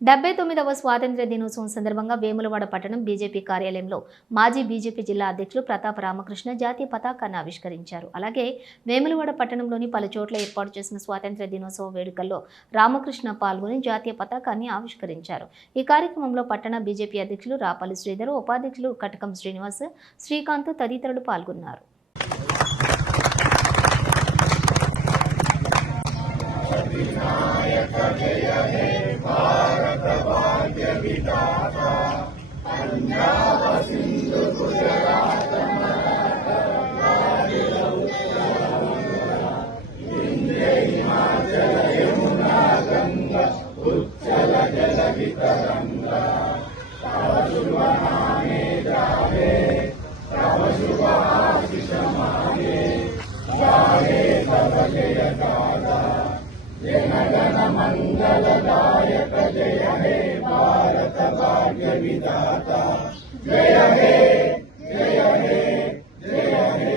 79వ స్వాతంత్ర్య దినోత్సవం సందర్భంగా వేములవాడ పట్టణం బీజేపీ కార్యాలయంలో మాజీ బీజేపీ జిల్లా అధ్యక్షులు ప్రతాప రామకృష్ణ జాతీయ పతాకాన్ని ఆవిష్కరించారు. అలాగే వేములవాడ పట్టణంలోని పలు చోట్ల ఏర్పాటు చేసిన స్వాతంత్ర్య దినోత్సవ వేడుకల్లో రామకృష్ణ పాల్గొని జాతీయ పతాకాన్ని ఆవిష్కరించారు. ఈ కార్యక్రమంలో పట్టణ బీజేపీ అధ్యక్షులు రాపల్లి శ్రీధర్, ఉపాధ్యక్షులు కటకం శ్రీనివాస్, శ్రీకాంత్ తదితరులు పాల్గొన్నారు. विनायक जय हे भारत भाग्य विधाता पंजाब सिंधु गुजरात विंध्य हिमाचल यमुना गंगा उच्चल जल वितरंगा तव शुभ नामे जाहे तव शुभ आशीष मागे जाहे तव जय गाथा जनगण मंगलदायक जय हे भारत भाग्य विधाता जय हे जय हे जय हे।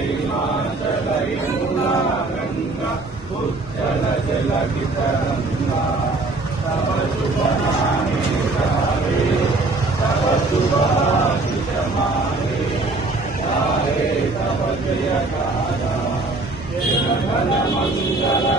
हिमाचल यमुना गंगा उच्चल जल वितरंगा तव शुभ नामे जाहे तव शुभ आशीष मागे जाहे तव जय गाथा जनगण मंगल